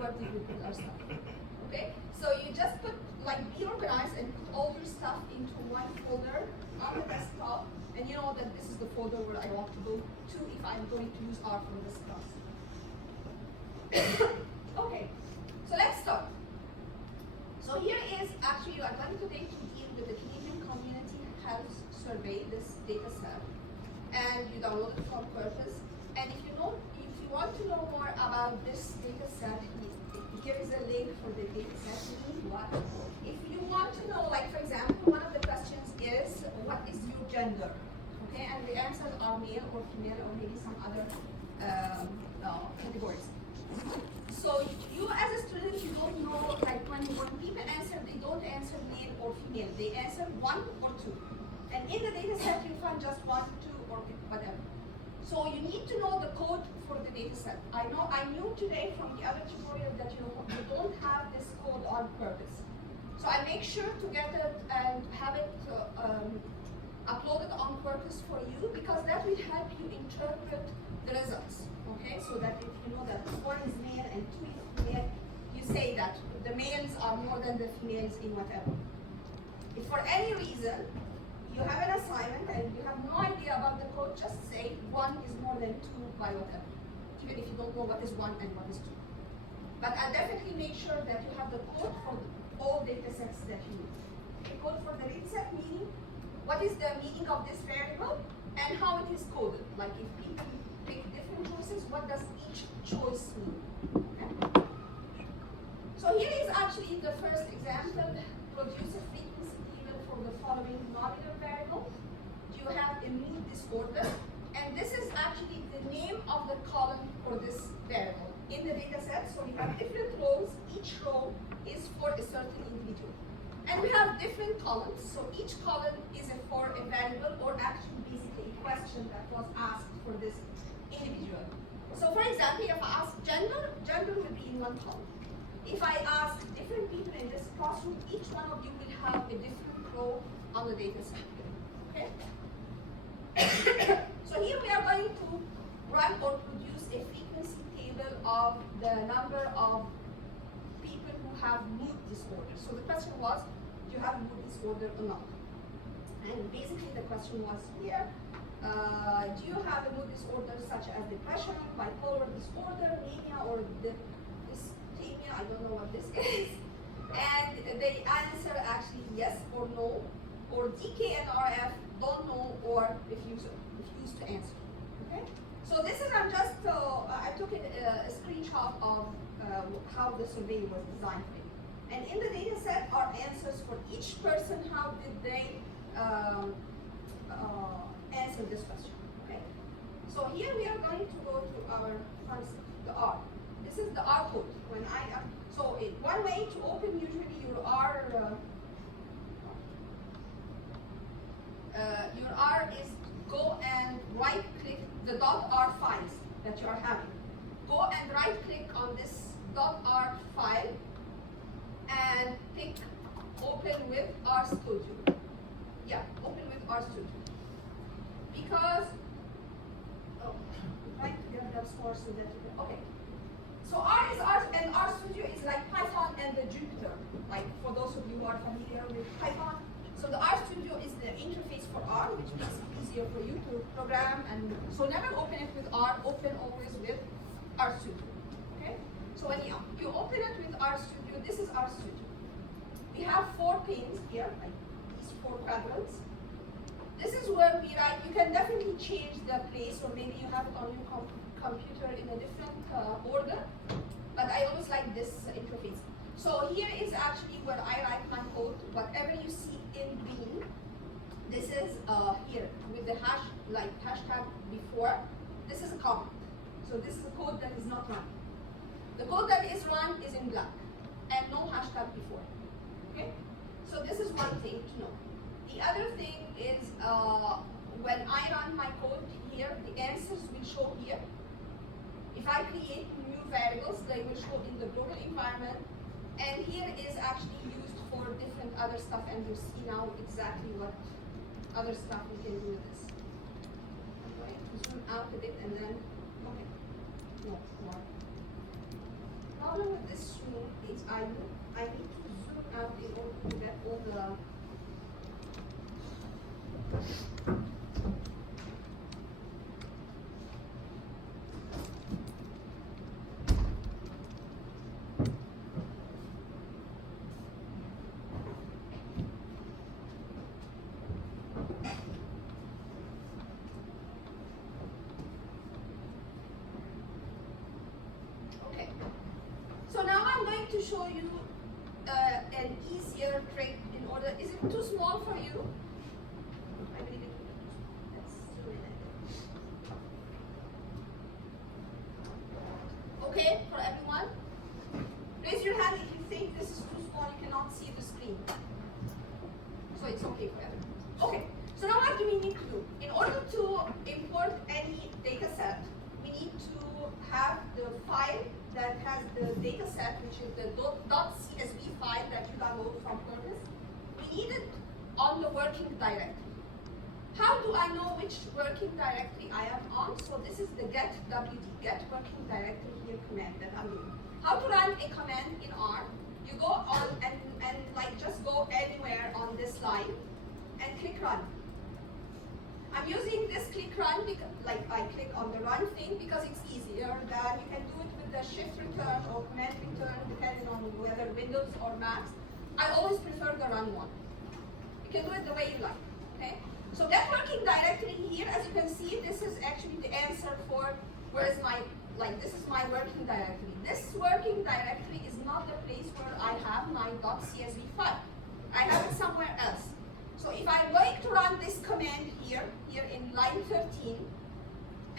where did we put our stuff. Okay, so you just put, like, be organized and put all your stuff into one folder on the desktop, and you know that this is the folder where I want to go to if I'm going to use R for this class. Okay, so let's start. So here is actually, you are going today to deal with the Canadian Community Health Survey, this data set, and you download it from Purpose. And if you want to know more about this data set, here is a link for the data set. You need what? If you want to know, like, for example, one of the questions is, what is your gender? Okay, and the answers are male or female or maybe some other categories. So you as a student, you don't know, like, when people answer, they don't answer male or female. They answer 1 or 2. And in the data set, you find just 1, 2, or whatever. So you need to know the code for the data set. I knew today from the other tutorial that you don't have this code on Purpose. So I make sure to get it and have it uploaded on Purpose for you, because that will help you interpret the results. Okay, so that if you know that 1 is male and 2 is female, you say that the males are more than the females in whatever. If for any reason you have an assignment and you have no idea about the code, just say 1 is more than 2 by whatever, even if you don't know what is 1 and what is 2. But I definitely make sure that you have the code for all data sets that you need. The code for the data set meaning, what is the meaning of this variable, and how it is coded. Like if people pick different choices, what does each choice mean? Okay. So here is actually the first example. Produce a frequency table for the following nominal variable. You have a mood disorder, and this is actually the name of the column for this variable in the data set. So we have different rows. Each row is for a certain individual. And we have different columns, so each column is for a variable, or actually basically a question that was asked for this individual. So for example, if I ask gender, gender will be in one column. If I ask different people in this classroom, each one of you will have a different row on the data set. Okay? So here we are going to run or produce a frequency table of the number of people who have mood disorder. So the question was, do you have mood disorder or not? And basically the question was here, do you have a mood disorder such as depression, bipolar disorder, mania, or dysthymia? I don't know what this is. And they answer actually yes or no, or DK and RF, don't know, or refuse to answer. Okay? So this is, I took a screenshot of how the survey was designed for you. And in the data set are answers for each person, how did they answer this question. Okay? So here we are going to go to our concept, the R. This is the R code. One way to open usually your R is go and right click the .r files that you are having. Go and right click on this .r file and pick open with RStudio. Yeah, open with RStudio. Because, I'm trying to get that score so that you can, okay. So R is R, and RStudio is like Python and the Jupyter. Like for those of you who are familiar with Python. So the RStudio is the interface for R, which makes it easier for you to program. And so never open it with R, open always with RStudio. Okay? So when you open it with RStudio, this is RStudio. We have 4 panes here, like these 4 quadrants. This is where we write. You can definitely change the place, or maybe you have it on your computer in a different order, but I always like this interface. So here is actually where I write my code. Whatever you see in green, this is here with the hashtag before. This is a comment. So this is a code that is not run. The code that is run is in black and no hashtag before. Okay? So this is one thing to know. The other thing is when I run my code here, the answers will show here. If I create new variables, they will show in the global environment. And here is actually used for different other stuff, and you'll see now exactly what other stuff we can do with this. I'm going to zoom out a bit and then, okay, no, more. Problem with this I need to zoom out in order to get all the. Okay. So now I'm going to show you an easier trick in order. Is it too small for you? I believe it. Let's zoom in. Okay, for everyone. Raise your hand if you think this is too small, you cannot see the screen. So it's okay for everyone. Okay, so now what do we need to do? In order to import any data set, we need to have the file that has the data set, which is the .csv file that you download from Purpose. We need it on the working directory. How do I know which working directory I am on? So this is the getwd, get working directory here command that I'm doing. How to run a command in R? You go on and like just go anywhere on this line and click run. I'm using this click run because like I click on the run thing because it's easier than you can do it with the shift return or command return depending on whether Windows or Macs. I always prefer the run one. You can do it the way you like. Okay? So that working directory here, as you can see, this is actually the answer for where is my, like this is my working directory. This working directory is not the place where I have my .csv file. I have it somewhere else. So if I'm going to run this command here in line 13,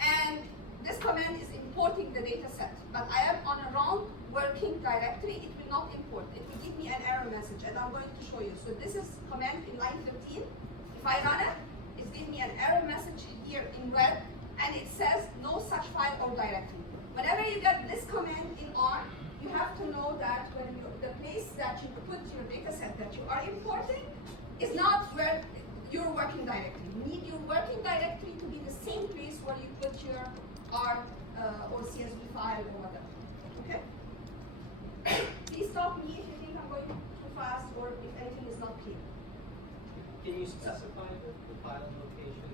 and this command is importing the data set, but I am on a wrong working directory, it will not import. It will give me an error message, and I'm going to show you. So this is command in line 13. If I run it, it's giving me an error message here in red, and it says no such file or directory. Whenever you get this command in R, you have to know that when the place that you put your data set that you are importing is not where your working directory. You need your working directory to be the same place where you put your R or CSV file or whatever. Okay? Please stop me if you think I'm going too fast or if anything is not clear. Can you specify the file location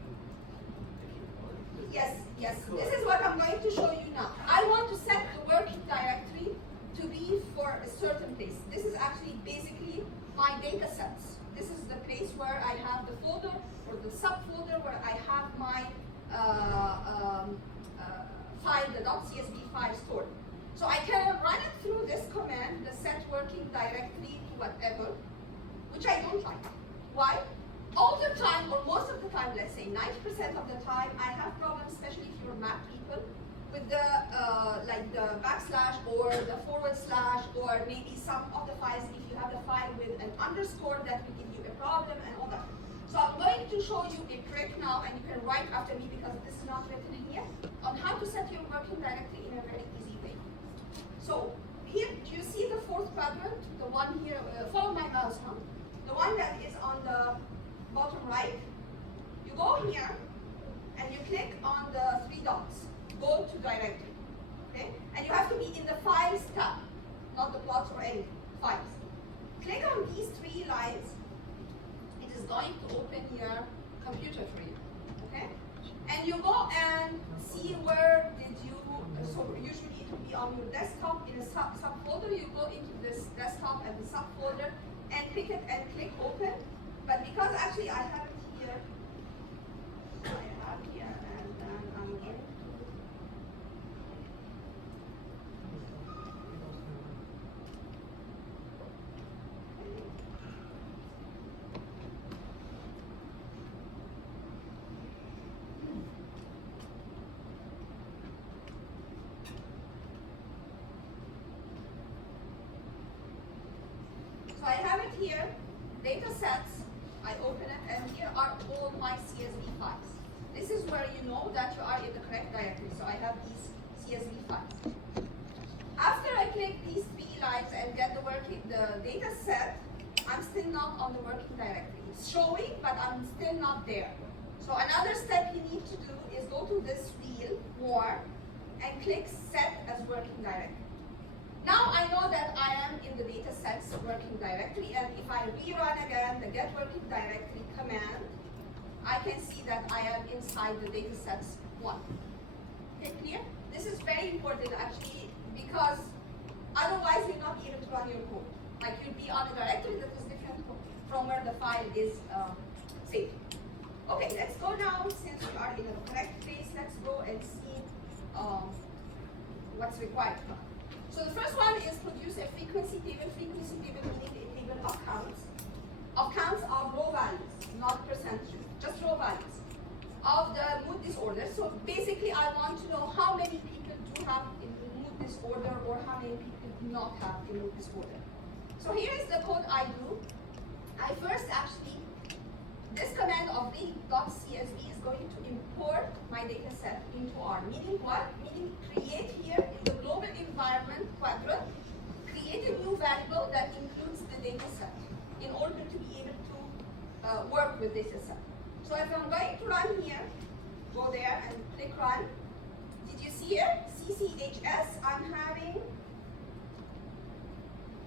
if you want? Yes, yes. This is what I'm going to show you now. I want to set the working directory to be for a certain place. This is actually basically my data sets. This is the place where I have the folder or the subfolder where I have my file, the .csv file stored. So I can run it through this command, the set working directory to whatever, which I don't like. Why? All the time, or most of the time, let's say 90% of the time, I have problems, especially if you're Mac people, with the like the backslash or the forward slash or maybe some of the files, if you have the file with an underscore, that will give you a problem and all that. So I'm going to show you a trick now, and you can write after me because this is not written here, on how to set your working directory in a very easy way. So here, do you see the fourth quadrant? The one here, follow my mouse, huh? The one that is on the bottom right. You go here, and you click on the three dots. Go to directory, okay? And you have to be in the files tab, not the plots or anything, files. Click on these three lines. It is going to open your computer for you, okay? And you go and see where did you, so usually it will be on your desktop in a subfolder. You go into this desktop and the subfolder and click it and click open. But because actually I have it here, and then I'm going to. So I have it here, data sets, I open it, and here are all my CSV files. This is where you know that you are in the correct directory. So I have these CSV files. After I click these three lines and get the data set, I'm still not on the working directory. It's showing, but I'm still not there. So another step you need to do is go to this wheel, more, and click set as working directory. Now I know that I am in this working directory, and if I rerun again the get working directory command, I can see that I am inside the datasets 1. Okay, clear? This is very important actually, because otherwise you'll not be able to run your code. Like you'll be on a directory that is different from where the file is saved. Okay, let's go now. Since we are in the correct place, let's go and see what's required. So the first one is produce a frequency table. Frequency table meaning a table of counts. Of counts of raw values, not percentages, just raw values of the mood disorder. So basically I want to know how many people do have a mood disorder or how many people do not have a mood disorder. So here is the code I do. I first actually, this command of read.csv is going to import my data set into R. Meaning what? Meaning create here in the global environment quadrant, create a new variable that includes the data set in order to be able to work with data set. So if I'm going to run here, go there and click run. Did you see here? CCHS, I'm having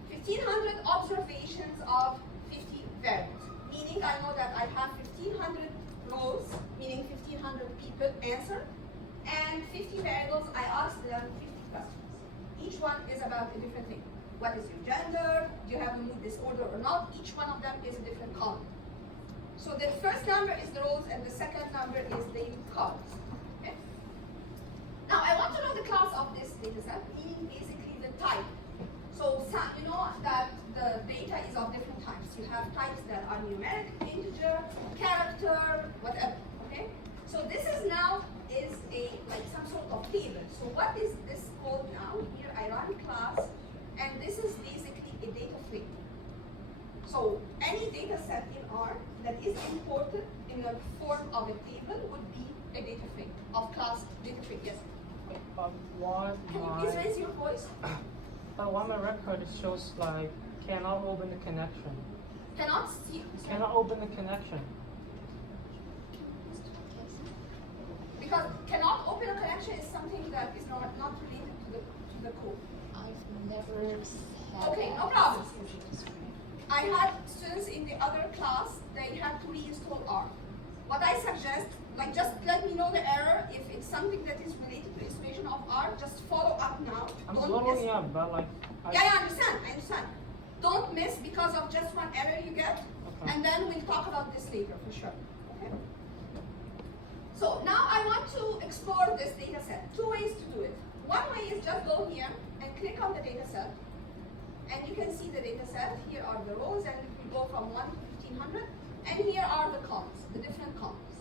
1500 observations of 50 variables. Meaning I know that I have 1500 rows, meaning 1500 people answer, and 50 variables, I ask them 50 questions. Each one is about a different thing. What is your gender? Do you have a mood disorder or not? Each one of them is a different column. So the first number is the rows and the second number is the columns. Okay? Now I want to know the class of this data set, meaning basically the type. So you know that the data is of different types. You have types that are numeric, integer, character, whatever. Okay? So this is now is a like some sort of table. So what is this called now? Here I run class, and this is basically a data frame. So any data set in R that is imported in the form of a table would be a data frame of class data frame. Yes. But what Can you please raise your voice? but what my record shows like cannot open the connection. Cannot see. Cannot open the connection. Because cannot open a connection is something that is not related to the code. I've never had Okay, no that problem. experience. I had students in the other class, they had to reinstall R. What I suggest, like just let me know the error. If it's something that is related to installation of R, just follow up now. I'm Don't following miss. up, but like Yeah, I understand. Don't miss because of just one error you get. Okay. And then we'll talk about this later for sure. Okay? So now I want to explore this data set. Two ways to do it. One way is just go here and click on the data set. And you can see the data set. Here are the rows, and we go from 1 to 1500. And here are the columns, the different columns.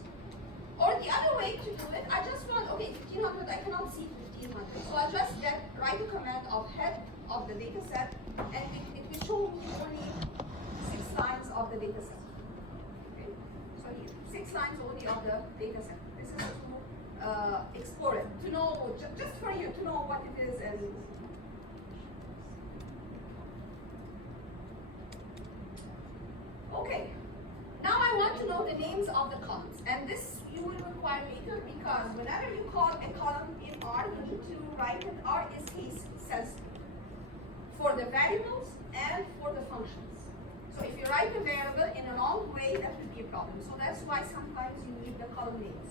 Or the other way to do it, I just want, okay, 1500, I cannot see 1500. So I'll just write a command of head of the data set, and it will show me only 6 lines of the data set. Okay? So here, 6 lines only of the data set. This is to explore it, to know, just for you to know what it is. And okay, now I want to know the names of the columns, and this you will require later because whenever you call a column in R, you need to write it. R is case sensitive for the variables and for the functions. So if you write a variable in a wrong way, that will be a problem. So that's why sometimes you need the column names.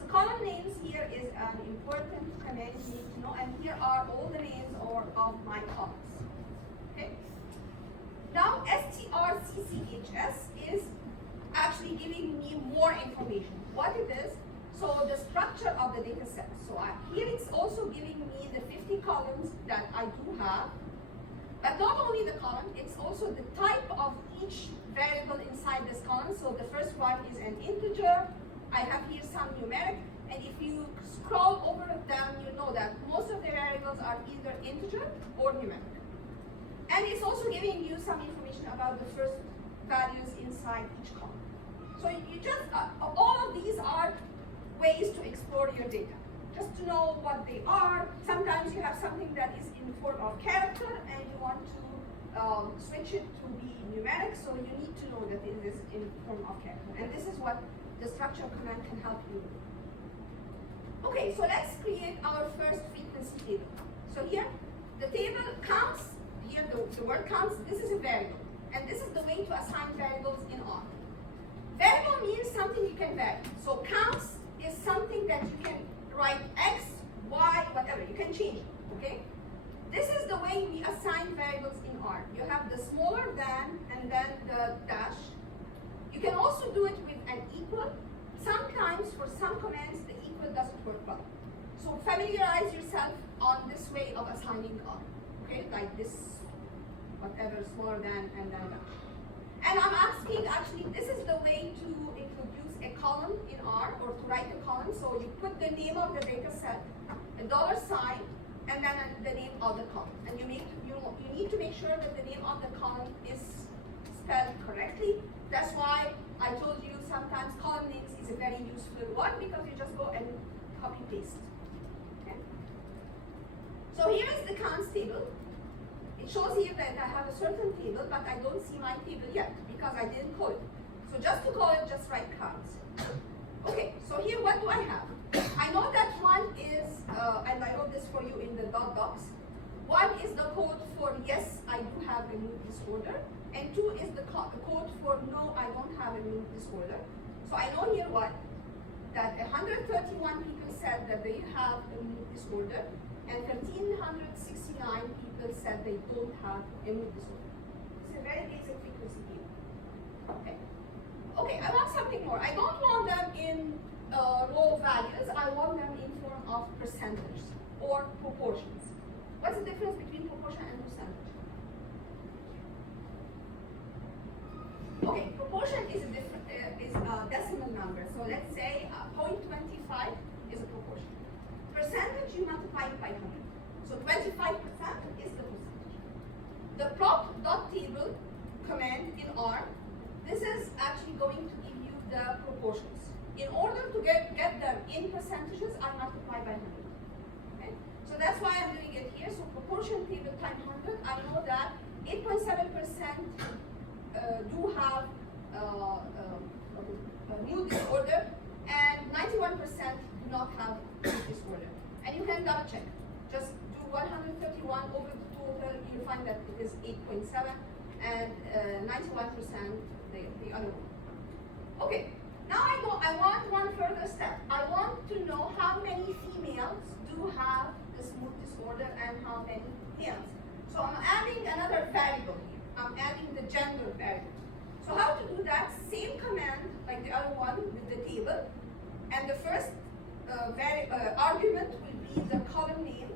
So column names here is an important command you need to know, and here are all the names of my columns. Okay. Now strcchs is actually giving me more information. What it is, so the structure of the data set. So here it's also giving me the 50 columns that I do have. But not only the column, it's also the type of each variable inside this column. So the first one is an integer. I have here some numeric. And if you scroll over them, you know that most of the variables are either integer or numeric. And it's also giving you some information about the first values inside each column. So you just, all of these are ways to explore your data. Just to know what they are. Sometimes you have something that is in form of character and you want to switch it to be numeric, so you need to know that it is in form of character. And this is what the structure command can help you with. Okay, so let's create our first frequency table. So here, the table counts, here the the word counts, this is a variable. And this is the way to assign variables in R. Variable means something you can vary. So counts is something that you can write X, Y, whatever. You can change it, okay? This is the way we assign variables in R. You have the smaller than and then the dash. You can also do it with an equal. Sometimes for some commands the equal doesn't work well. So familiarize yourself on this way of assigning R. Okay, like this, whatever, smaller than and then dash. And I'm asking, actually, this is the way to introduce a column in R or to write a column. So you put the name of the data set, a $sign, and then the name of the column. And you need to make sure that the name of the column is spelled correctly. That's why I told you sometimes column names is a very useful one because you just go and copy paste. Okay. So here is the counts table. It shows here that I have a certain table, but I don't see my table yet because I didn't call it. So just to call it, just write counts. Okay, so here what do I have? I know that one is, and I wrote this for you in the docs. One is the code for yes, I do have a mood disorder. And two is the code for no, I don't have a mood disorder. So I know here what? That 131 people said that they have a mood disorder, and 1,369 people said they don't have a mood disorder. It's a very basic frequency table. Okay. Okay, I want something more. I don't want them in raw values. I want them in form of percentage or proportions. What's the difference between proportion and percentage? Okay, proportion is a different decimal number. So let's say 0.25 is a proportion. Percentage you multiply it by 100. So 25% is the percentage. The prop.table command in R, this is actually going to give you the proportions. In order to get them in percentages, I multiply by 100. Okay? So that's why I'm doing it here. So proportion table times 100, I know that 8.7% do have mood disorder, and 91% do not have mood disorder. And you can double check. Just do 131 over the total, you find that it is 8.7, and 91% the other one. Okay, now I want one further step. I want to know how many females do have this mood disorder and how many males. So I'm adding another variable here. I'm adding the gender variable. So how to do that? Same command like the other one with the table. And the first argument will be the column name.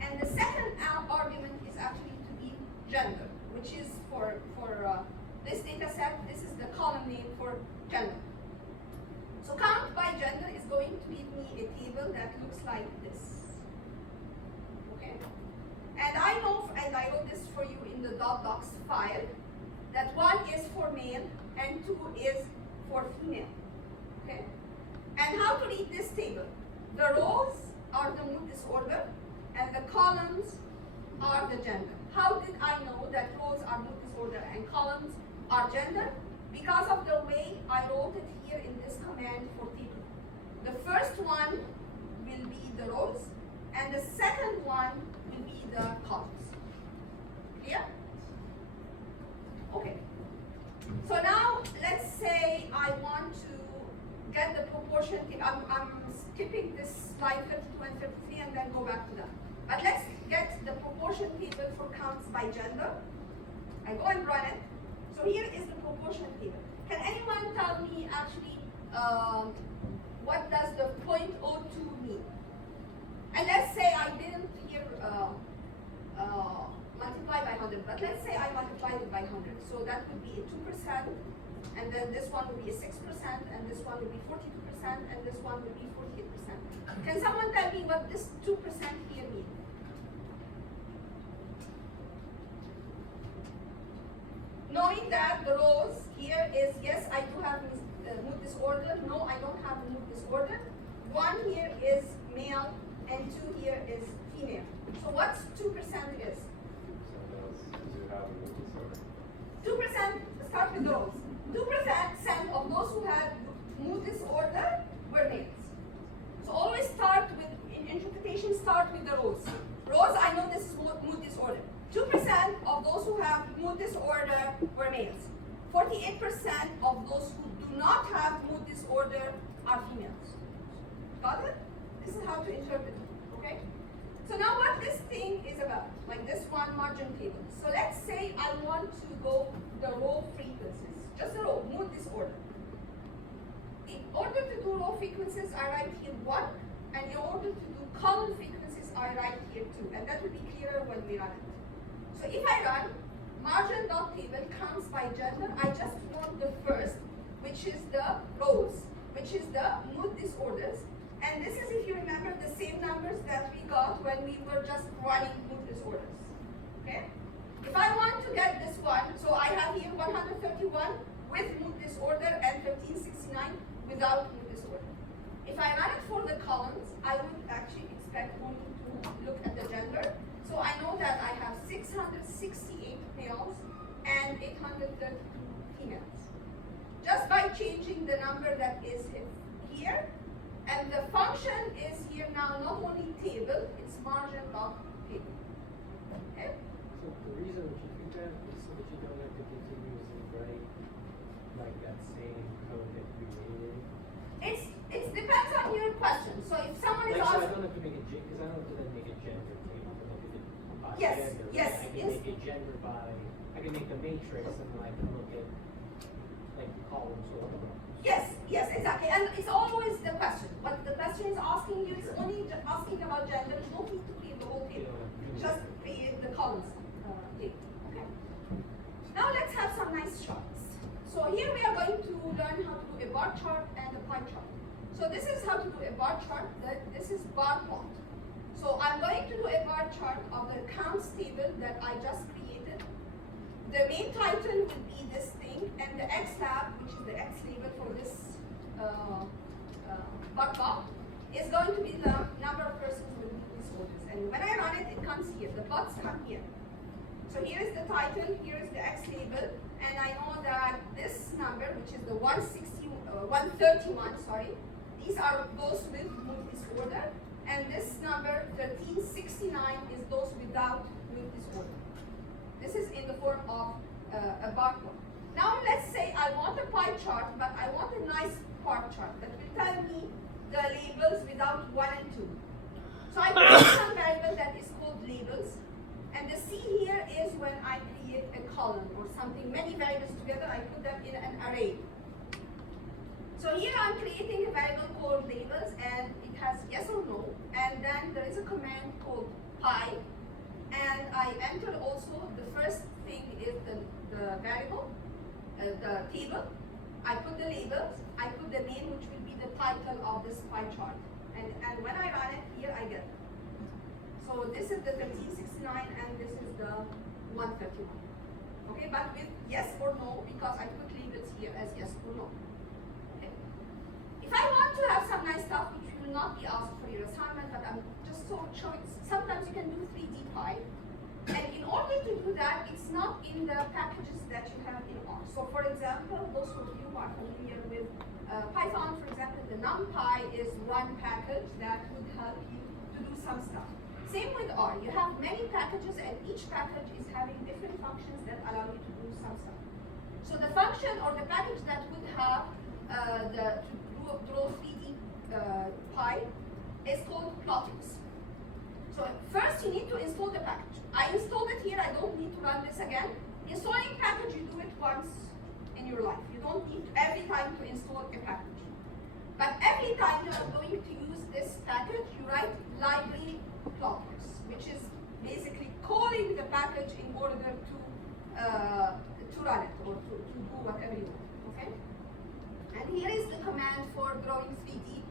And the second argument is actually to be gender, which is for this data set, this is the column name for gender. So count by gender is going to give me a table that looks like this. Okay? And I know, and I wrote this for you in the docs file, that one is for male and two is for female. Okay? And how to read this table? The rows are the mood disorder and the columns are the gender. How did I know that rows are mood disorder and columns are gender? Because of the way I wrote it here in this command for table. The first one will be the rows and the second one will be the columns. Clear? Okay. So now let's say I want to get the proportion. I'm skipping this slide 52 and 53 and then go back to that. But let's get the proportion table for counts by gender. I go and run it. So here is the proportion table. Can anyone tell me actually what does the 0.02 mean? And let's say I didn't here multiply by 100, but let's say I multiplied it by 100. So that would be a 2%, and then this one would be a 6%, and this one would be 42%, and this one would be 48%. Can someone tell me what this 2% here means? Knowing that the rows here is yes, I do have mood disorder, no, I don't have a mood disorder. One here is male and two here is female. So what's 2% is? 2% start with the rows. 2% of those who had mood disorder were males. So always start with, in interpretation, start with the rows. Rows, I know this is mood disorder. 2% of those who have mood disorder were males. 48% of those who do not have mood disorder are females. Got it? This is how to interpret it, okay? So now what this thing is about, like this one margin table. So let's say I want to go the row frequencies, just the row, mood disorder. In order to do row frequencies, I write here 1, and in order to do column frequencies, I write here 2, and that will be clearer when we run it. So if I run margin.table counts by gender, I just want the first, which is the rows, which is the mood disorders. And this is, if you remember, the same numbers that we got when we were just running mood disorders. Okay? If I want to get this one, so I have here 131 with mood disorder and 1369 without mood disorder. If I run it for the columns, I would actually expect only to look at the gender. So I know that I have 668 males and 832 females. Just by changing the number that is here, and the function is here now not only table, it's margin of table. Okay? So the reason that you do that is so that you don't have to continuously write like that same code that you created. It depends on your question. So if someone is Like, so I asking, don't have to make a because I don't have to then make a gender table to look at it by Yes, gender. yes, I can yes. make a gender by, I can make the matrix and then I can look at like the columns or whatever. yes, exactly. And it's always the question. What the question is asking you is only asking about gender. You don't need to create the whole You table. don't have to do Just that. create the columns table. Okay. Now let's have some nice charts. So here we are going to learn how to do a bar chart and a pie chart. So this is how to do a bar chart. This is bar plot. So I'm going to do a bar chart of the counts table that I just created. The main title will be this thing, and the X tab, which is the X label for this bar plot, is going to be the number of persons with mood disorders. And when I run it, it comes here. The plots come here. So here is the title, here is the X label, and I know that this number, which is the 131, sorry, these are those with mood disorder, and this number 1369 is those without mood disorder. This is in the form of a bar plot. Now let's say I want a pie chart, but I want a nice bar chart that will tell me the labels without 1 and 2. So I create some variable that is called labels, and the C here is when I create a column or something, many variables together, I put them in an array. So here I'm creating a variable called labels, and it has yes or no, and then there is a command called pie, and I enter also the first thing is the variable, the table. I put the labels, I put the name, which will be the title of this pie chart, and when I run it here, I get it. So this is the 1369, and this is the 131. Okay, but with yes or no, because I put labels here as yes or no. Okay. If I want to have some nice stuff, which will not be asked for your assignment, but I'm just showing, sometimes you can do 3D pie. And in order to do that, it's not in the packages that you have in R. So for example, those of you who are familiar with Python, for example, the NumPy is one package that would help you to do some stuff. Same with R. You have many packages, and each package is having different functions that allow you to do some stuff. So the function or the package that would have to draw 3D pie is called plotters. So first you need to install the package. I installed it here, I don't need to run this again. Installing package, you do it once in your life. You don't need every time to install a package. But every time you are going to use this package, you write library plotters, which is basically calling the package in order to run it or to do whatever you want, okay? And here is the command for drawing 3D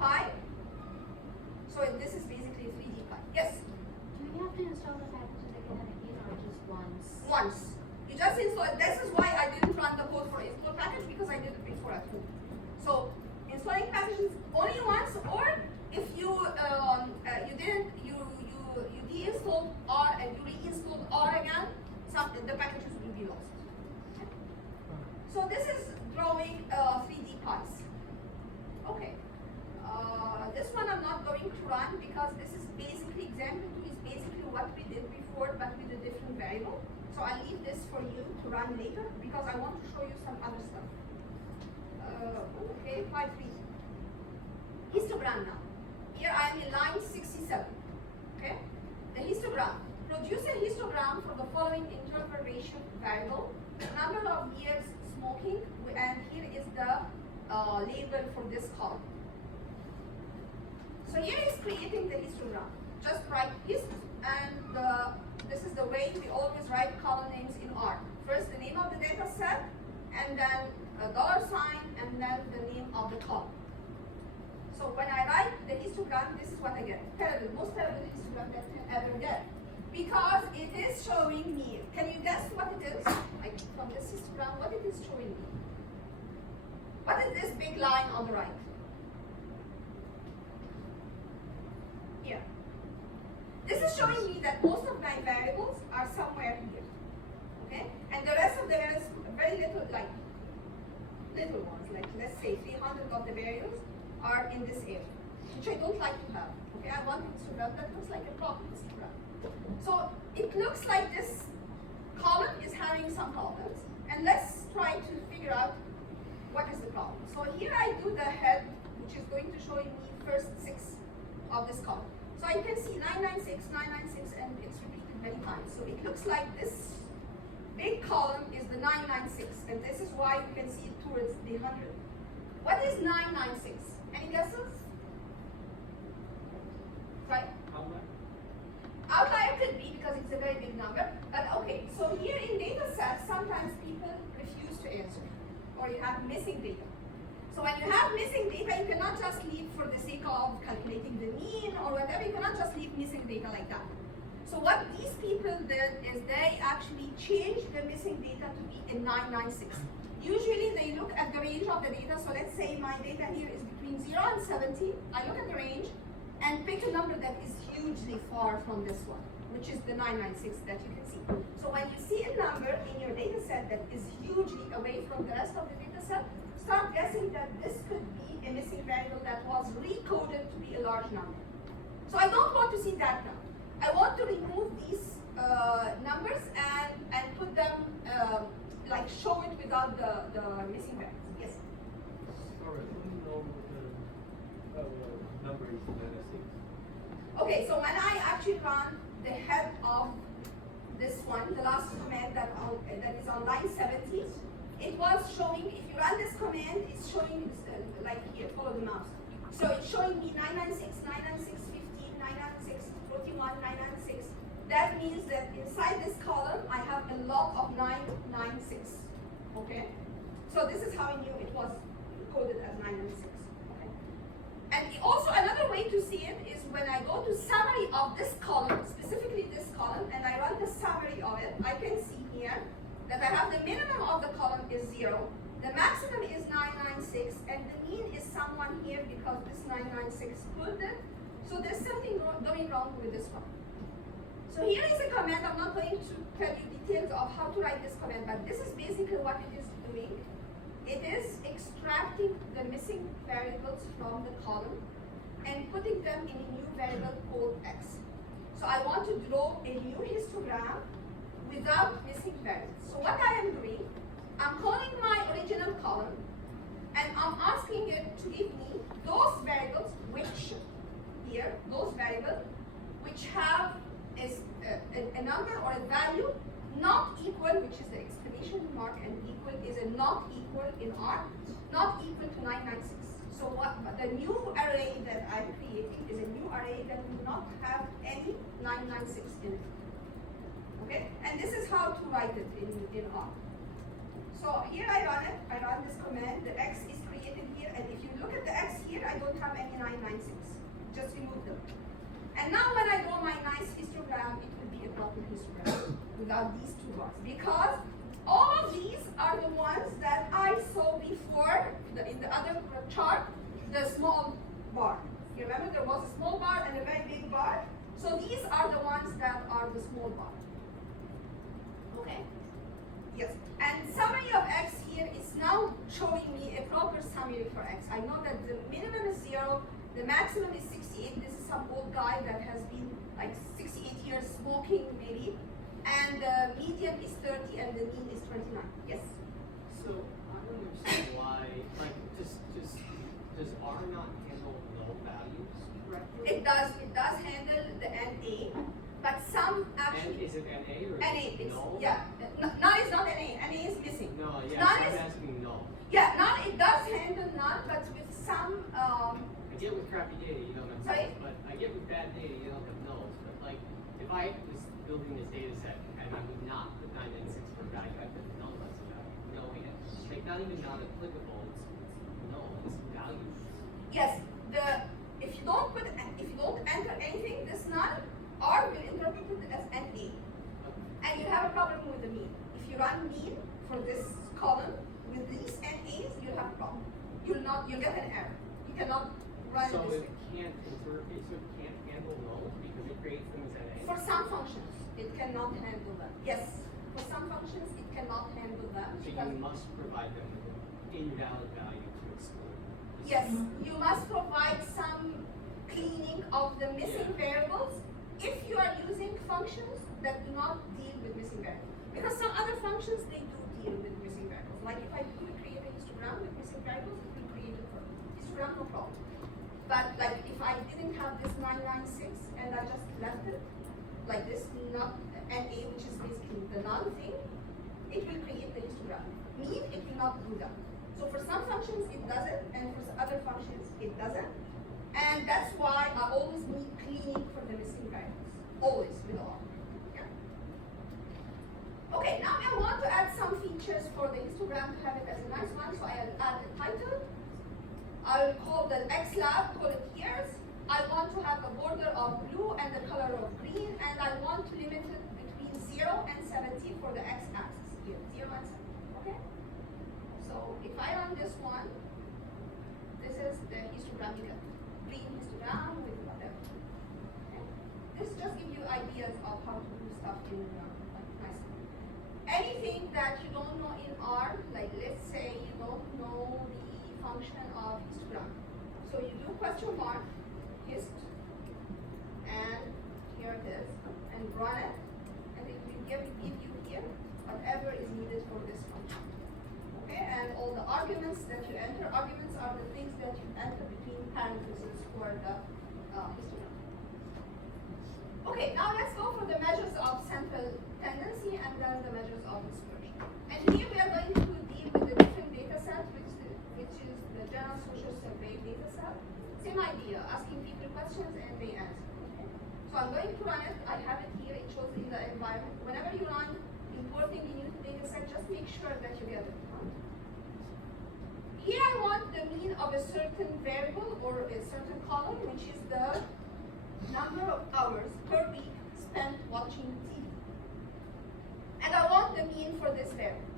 pie. So this is basically 3D pie. Yes? Do we have to install the packages again and again or just once? Once. You just install it. This is why I didn't run the code for install package, because I did it before at home. So installing packages only once, or if you you deinstalled R and you reinstalled R again, the packages will be lost. Okay. So this is drawing 3D pies. Okay. This one I'm not going to run because this is basically example 2 is basically what we did before, but with a different variable. So I'll leave this for you to run later because I want to show you some other stuff. Okay, 5.3. Histogram now. Here I am in line 67. Okay? The histogram. Produce a histogram for the following interpolation variable. Number of years smoking, and here is the label for this column. So here is creating the histogram. Just write hist, and this is the way we always write column names in R. First the name of the data set, and then a $sign, and then the name of the column. So when I write the histogram, this is what I get. Terrible, most terrible histogram that you ever get. Because it is showing me, can you guess what it is? Like from this histogram, what it is showing me? What is this big line on the right? Here. This is showing me that most of my variables are somewhere here. Okay? And the rest of the variables, very little, like little ones, like let's say 300 of the variables are in this area, which I don't like to have. Okay, I want histogram that looks like a proper histogram. So it looks like this column is having some problems, and let's try to figure out what is the problem. So here I do the head, which is going to show me first 6 of this column. So I can see 996, 996, and it's repeated many times. So it looks like this big column is the 996, and this is why you can see it towards the 100. What is 996? Any guesses? Right? Outlier could be because it's a very big number, but okay, so here in data sets, sometimes people refuse to answer, or you have missing data. So when you have missing data, you cannot just leave for the sake of calculating the mean or whatever, you cannot just leave missing data like that. So what these people did is they actually changed the missing data to be a 996. Usually they look at the range of the data, so let's say my data here is between 0 and 70, I look at the range and pick a number that is hugely far from this one, which is the 996 that you can see. So when you see a number in your data set that is hugely away from the rest of the data set, start guessing that this could be a missing variable that was recoded to be a large number. So I don't want to see that now. I want to remove these numbers and put them, like show it without the missing variables. Yes? Sorry, do you know the number is 96? Okay, so when I actually run the head of this one, the last command that is on line 70, it was showing, if you run this command, it's showing, like here, follow the mouse. So it's showing me 996, 996, 15, 996, 41, 996. That means that inside this column, I have a lot of 996, okay? So this is how I knew it was coded as 996. And also another way to see it is when I go to summary of this column, specifically this column, and I run the summary of it, I can see here that I have the minimum of the column is 0, the maximum is 996, and the mean is someone here because this 996 pulled it. So there's something going wrong with this one. So here is a command. I'm not going to tell you details of how to write this command, but this is basically what it is doing. It is extracting the missing variables from the column and putting them in a new variable called x. So I want to draw a new histogram without missing variables. So what I am doing, I'm calling my original column and I'm asking it to give me those variables which, here, those variables which have a number or a value not equal, which is the exclamation mark, and equal is a not equal in R, not equal to 996. So what the new array that I'm creating is a new array that will not have any 996 in it. Okay? And this is how to write it in R. So here I run this command, the x is created here, and if you look at the x here, I don't have any 996. Just remove them. And now when I draw my nice histogram, it will be a proper histogram without these two bars. Because all of these are the ones that I saw before in the other chart, the small bar. You remember there was a small bar and a very big bar? So these are the ones that are the small bar. Okay? Yes. And summary of x here is now showing me a proper summary for x. I know that the minimum is 0, the maximum is 68. This is some old guy that has been like 68 years smoking maybe. And the median median is 30 and the mean is 29. Yes. So I don't understand why, like, does R not handle null values correctly? It does handle the NA, but some And actually is it NA or NA is it is null? yeah. Null is not NA. NA is missing. No, yeah, Null so is I'm asking null. yeah. Null it does handle null, but with some I get with crappy data, you don't have Sorry? nulls, but I get with bad data, you don't have nulls. But like, if I was building this data set and I would not put 996 for value, I put null as a value. No, like not even not applicable, it's null, it's value. yes. If you don't enter anything, this null R will interpret it as NA. And you have a problem with the mean. If you run mean for this column with these NAs, you'll have a problem. You'll get an error. You cannot run So this it way. can't handle nulls because it creates them as NA? For some functions, it cannot handle them. Yes. For some functions, it cannot handle them. So because- you must provide them with an invalid value to exclude. Yes, you must provide some cleaning of the missing variables if you are using functions that do not deal with missing variables. Because some other functions, they do deal with missing variables. Like if I could create a histogram with missing variables, it will create a histogram, no problem. But like if I didn't have this 996 and I just left it like this, not NA, which is basically the null thing, it will create the histogram. Mean, it will not do that. So for some functions it does it, and for other functions it doesn't. And that's why I always need cleaning for the missing variables. Always with all. Yeah. Okay, now I want to add some features for the histogram to have it as a nice one. So I'll add a title. I'll call the XLab, call it years. I want to have a border of blue and the color of green, and I want to limit it between 0 and 70 for the x-axis here, 0 and 70, okay? So if I run this one, this is the histogram you get. Green histogram with whatever. Okay? This just gives you ideas of how to do stuff in like nicely. Anything that you don't know in R, like let's say you don't know the function of histogram. So you do question mark, hist, and here it is, and run it, and it will give you here whatever is needed for this function. Okay, and all the arguments that you enter, arguments are the things that you enter between parentheses for the histogram. Okay, now let's go for the measures of central tendency and then the measures of dispersion. And here we are going to deal with the different data set, which is the general social survey data set. Same idea, asking people questions and they answer. Okay? So I'm going to run it. I have it here. It shows in the environment. Whenever you run importing a new data set, just make sure that you get it. Here I want the mean of a certain variable or a certain column, which is the number of hours per week spent watching TV. And I want the mean for this variable.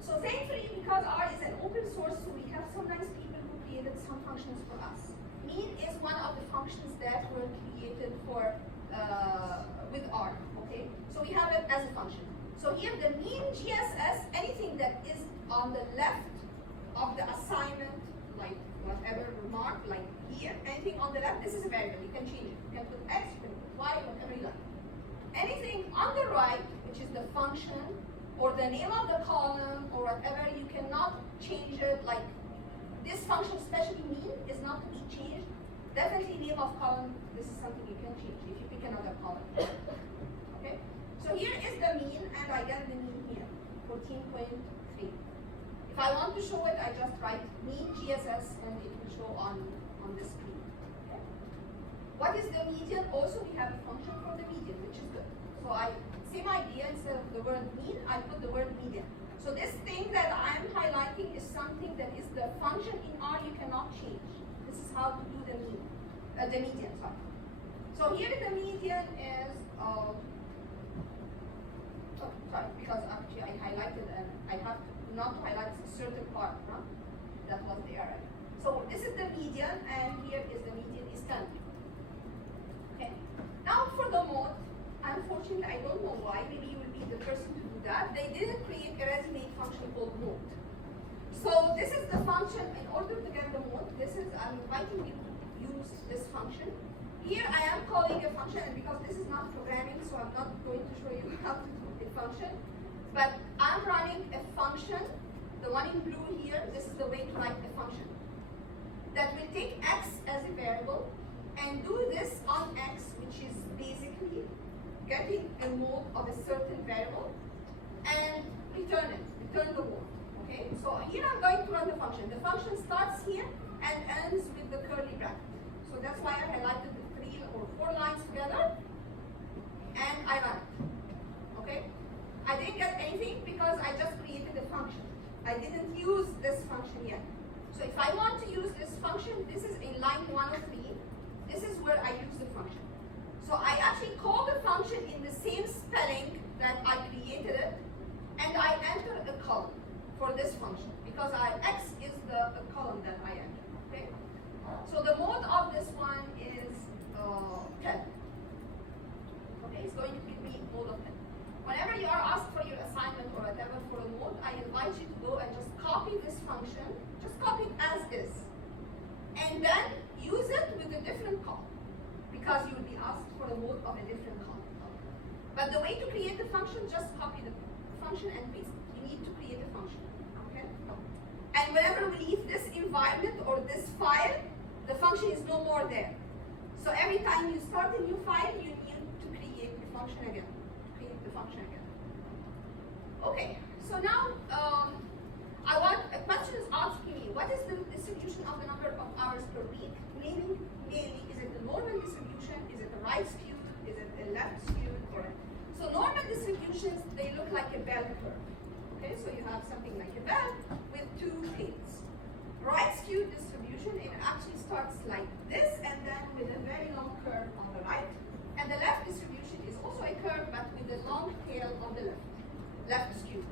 So thankfully, because R is an open source, so we have some nice people who created some functions for us. Mean is one of the functions that were created for with R. Okay, so we have it as a function. So here the mean GSS, anything that is on the left of the assignment, like whatever remark, like here, anything on the left, this is a variable. You can change it. You can put X, you can put Y, whatever you like. Anything on the right, which is the function or the name of the column or whatever, you cannot change it. Like this function, especially mean, is not to be changed. Definitely name of column, this is something you can change if you pick another column. Okay? So here is the mean, and I get the mean here, 14.3. If I want to show it, I just write mean GSS and it will show on the screen. Okay? What is the median? Also, we have a function for the median, which is good. So same idea, instead of the word mean, I put the word median. So this thing that I'm highlighting is something that is the function in R you cannot change. This is how to do the median, sorry. So here the median is, sorry, because actually I highlighted and I have to not highlight a certain part, huh? That was the error. So this is the median, and here is the median is 10. Okay. Now for the mode, unfortunately I don't know why, maybe you will be the person to do that. They didn't create a resonate function called mode. So this is the function. In order to get the mode, I'm inviting you to use this function. Here I am calling a function, and because this is not programming, so I'm not going to show you how to do the function. one in blue here, this is the way to write the function. That will take x as a variable and do this on x, which is basically getting a mode of a certain variable and return the mode. Okay, so here I'm going to run the function. The function starts here and ends with the curly bracket. So that's why I highlighted the 3 or 4 lines together and I run it. Okay, I didn't get anything because I just created a function. I didn't use this function yet. So if I want to use this function, this is in line 103. This is where I use the function. So I actually call the function in the same spelling that I created it, and I enter a column for this function because x is the column that I enter. Okay. So the mode of this one is 10. Okay, it's going to give me mode of 10. Whenever you are asked for your assignment or whatever for a mode, I invite you to go and just copy this function, just copy it as is, and then use it with a different column, because you will be asked for a mode of a different column. But the way to create the function, just copy the function and paste it. You need to create a function. Okay? And whenever we leave this environment or this file, the function is no more there. So every time you start a new file, you need to create the function again. Okay, so now a question is asking me, what is the distribution of the number of hours per week? Meaning, mainly, is it the normal distribution? Is it the right skewed? Is it the left skewed? So normal distributions, they look like a bell curve. Okay, so you have something like a bell with 2 tails. Right skewed distribution, it actually starts like this and then with a very long curve on the right. And the left distribution is also a curve but with a long tail on the left. Left skewed.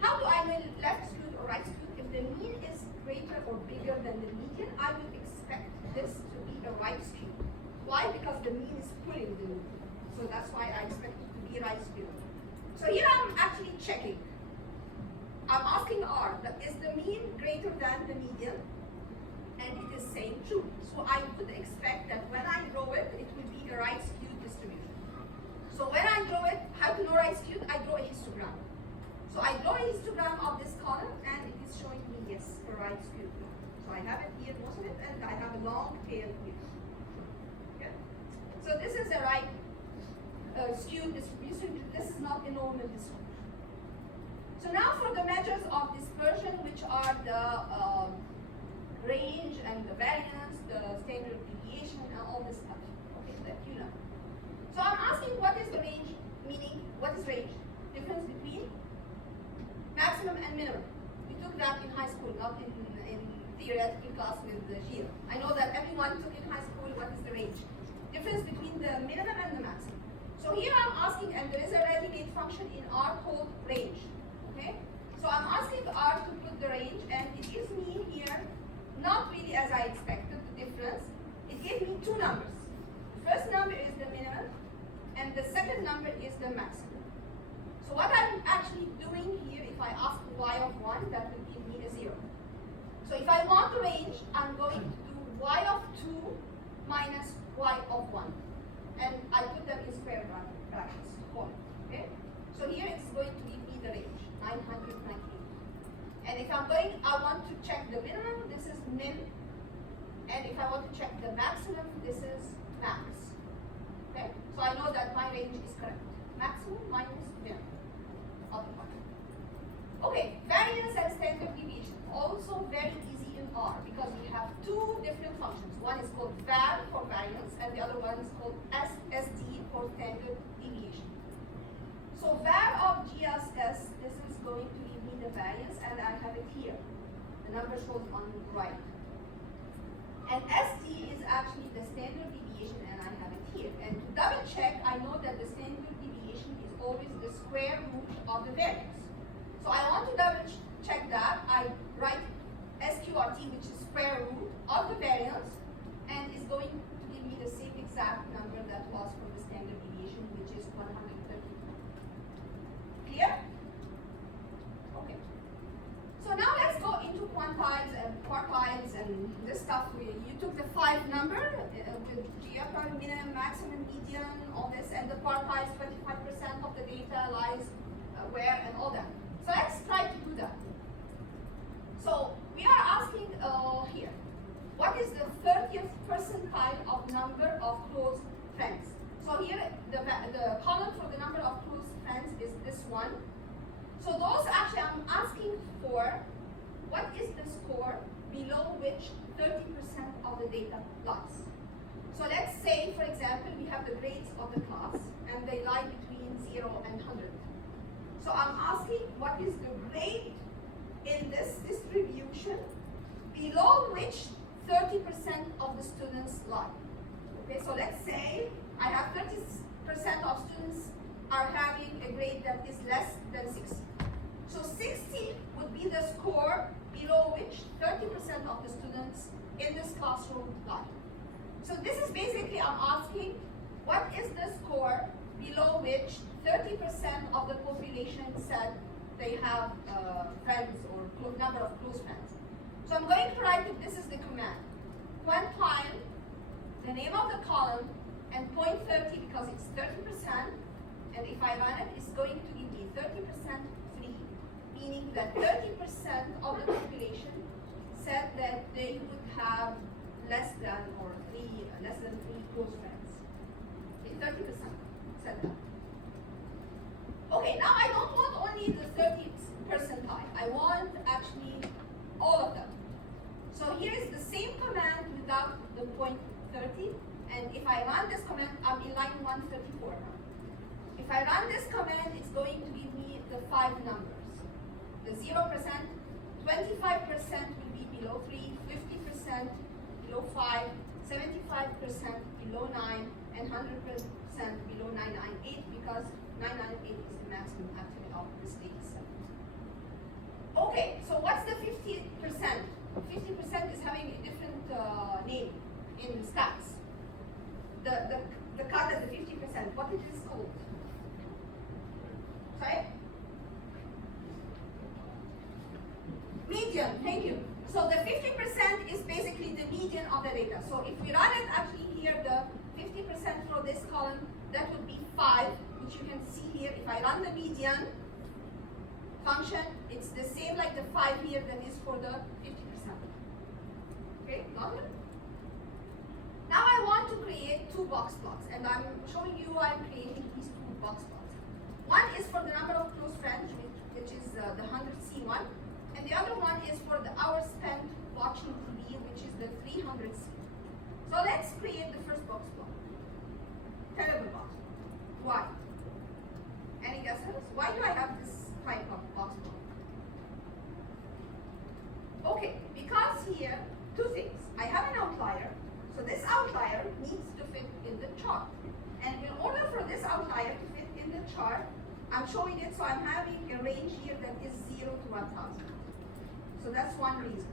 How do I know left skewed or right skewed? If the mean is greater or bigger than the median, I would expect this to be a right skewed. Why? Because the mean is pulling the mean. So that's why I expect it to be right skewed. So here I'm actually checking. I'm asking R, is the mean greater than the median? And it is saying true. So I would expect that when I draw it, it will be a right skewed distribution. So when I draw it, how to know right skewed? I draw a histogram. So I draw a histogram of this column and it is showing me, yes, a right skewed. So I have it here, most of it, and I have a long tail here. Okay? So this is a right skewed distribution. This is not a normal distribution. So now for the measures of dispersion, which are the range and the variance, the standard deviation, and all this stuff. Okay, that you know. So I'm asking what is the range, meaning what is range? Difference between maximum and minimum. We took that in high school, not in theoretical class with the Shira. I know that everyone took in high school what is the range. Difference between the minimum and the maximum. So here I'm asking, and there is a ready-made function in R called range. Okay? So I'm asking R to put the range, and it gives me here, not really as I expected, the difference. It gave me 2 numbers. The first number is the minimum, and the second number is the maximum. So what I'm actually doing here, if I ask y of 1, that will give me a 0. So if I want the range, I'm going to do y of 2 minus y of 1. And I put them in square brackets. Okay? So here it's going to give me the range, 998. And if I want to check the minimum, this is min. And if I want to check the maximum, this is max. Okay? So I know that my range is correct. Maximum minus minimum. Okay, variance and standard deviation. Also very easy in R because we have 2 different functions. One is called var for variance and the other one is called SD for standard deviation. So var of GSS, this is going to give me the variance and I have it here. The number shows on the right. And SD is actually the standard deviation and I have it here. And to double check, I know that the standard deviation is always the square root of the variance. So I want to double check that. I write SQRT, which is square root of the variance, and is going to give me the same exact number that was for the standard deviation, which is 130. Clear? Okay. So now let's go into quantiles and quartiles and this stuff. You took the 5 number with GFR, minimum, maximum, median, all this, and the quartiles, 25% of the data lies where and all that. So let's try to do that. 1. So those actually I'm asking for what is the score below which 30% of the data lies. So let's say, for example, we have the grades of the class and they lie between 0 and 100. So I'm asking what is the grade in this distribution below which 30% of the students lie. Okay, so let's say I have 30% of students are having a grade that is less than 60. So 60 would be the score below which 30% of the students in this classroom lie. So this is basically, I'm asking, what is the score below which 30% of the population said they have friends or number of close friends. So I'm going to write that this is the command. Quantile, the name of the column, and 0.30 because it's 30%, and if I run it, it's going to give me 30% free, meaning that 30% of the population said that they would have less than three close friends. Okay, 30% said that. Okay, now I don't want only the 30th percentile. I want actually all of them. So here is the same command without the 0.30, and if I run this command, I'm in line 134 now. If I run this command, it's going to give me the 5 numbers. The 0%, 25% will be below 3, 50% below 5, 75% below 9, and 100% below 998 because 998 is the maximum actually of this data set. Okay, so what's the 50%? 50% is having a different name in stats. The cut at the 50%, what it is called? Sorry? Median, thank you. So the 50% is basically the median of the data. So if we run it actually here, the 50% for this column, that would be 5, which you can see here. If I run the median function, it's the same like the 5 here that is for the 50%. Okay, got it? Now I want to create 2 box plots, and I'm showing you I'm creating these 2 box plots. One is for the number of close friends, which is the 100C1, and the other one is for the hours spent watching TV, which is the 300C. So let's create the first box plot. Terrible box plot. Why? Any guesses? Why do I have this type of box plot? Okay, because here, 2 things. I have an outlier, so this outlier needs to fit in the chart. And in order for this outlier to fit in the chart, I'm showing it, so I'm having a range here that is 0 to 1,000. So that's one reason.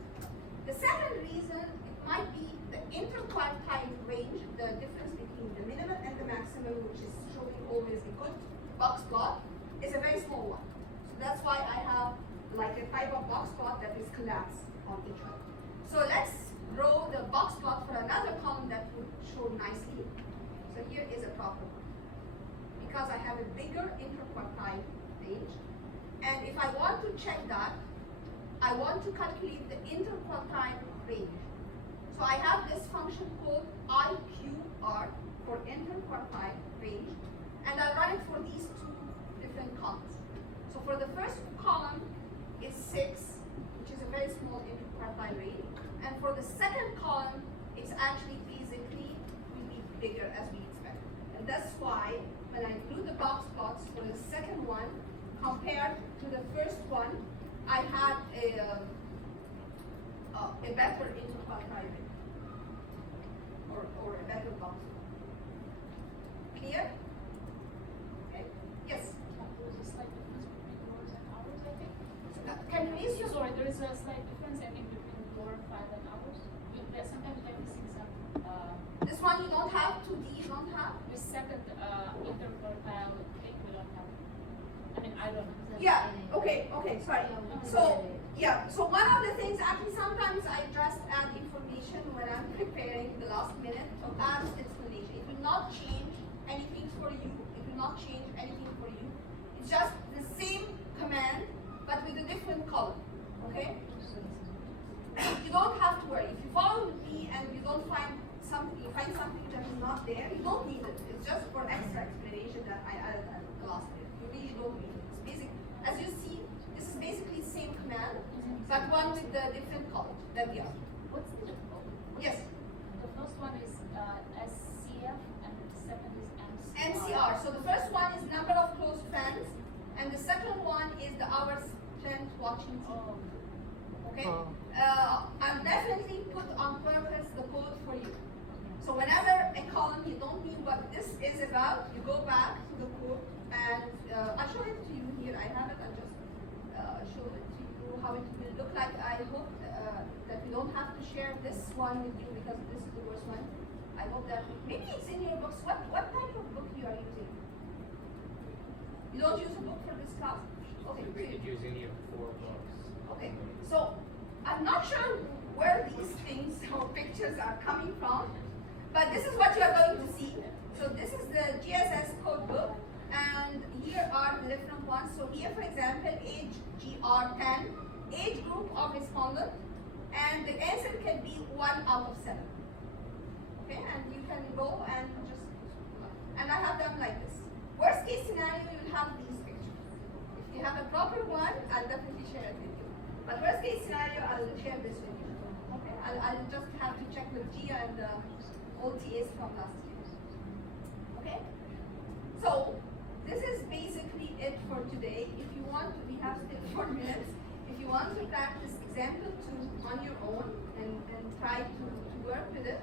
The second reason, it might be the interquartile range, the difference between the minimum and the maximum, which is showing always a good box plot, is a very small one. So that's why I have like a type of box plot that is collapsed on each one. So let's draw the box plot for another column that would show nicely. So here is a proper one. Because I have a bigger interquartile range. And if I want to check that, I want to calculate the interquartile range. So I have this function called IQR for interquartile range, and I'll run it for these 2 different columns. So for the first column, it's 6, which is a very small interquartile range, and for the second column, it's actually basically will be bigger as we expect. And that's why when I do the box plots for the second one compared to the first one, I had a better interquartile range, or a better box plot. Clear? Okay. Yes. There's a slight difference between lours and hours, I think. Can you raise your Sorry, there is a slight difference, I think, between lower 5 and hours. Sometimes I can see some, This one you don't have, 2D you don't have? the second interquartile thing we don't have. I mean, I don't know. Yeah, okay, sorry. So one of the things, actually sometimes I just add information when I'm preparing the last minute of add explanation. It will not change anything for you. It will not change anything for you. It's just the same command, but with a different column, okay? You don't have to worry. If you follow me and you don't find something, you find something that is not there, you don't need it. It's just for extra explanation that I added at the last minute. You really don't need it. It's second is MCR. So the first one is number of close friends, and the second one is the hours spent watching TV. Oh. Okay? Oh. I'll definitely put on purpose the code for you. So whenever a column you don't know what this is about, you go back to the code and I'll show it to you here. I have it. I'll just show it to you how it will look like. I hope that we don't have to share this one with you because this is the worst one. I hope that maybe it's in your books. What type of book you are using? You don't use a book for this class? Okay. We could use any of 4 books. Okay, so I'm not sure where these things or pictures are coming from, but this is what you are going to see. So this is the GSS code book, and here are the different ones. So here, for example, age GR10, age group of respondent, and the answer can be 1 out of 7. Okay, and you can go and just, and I have them like this. Worst case scenario, you'll have these pictures. If you have a proper one, I'll definitely share it with you. But worst case scenario, I'll share this with you. Okay, I'll just have to check with Gia and all TAs from last year. Okay, so this is basically it for today. If you want to, we have still 4 minutes. If you want to practice example 2 on your own and try to work with it,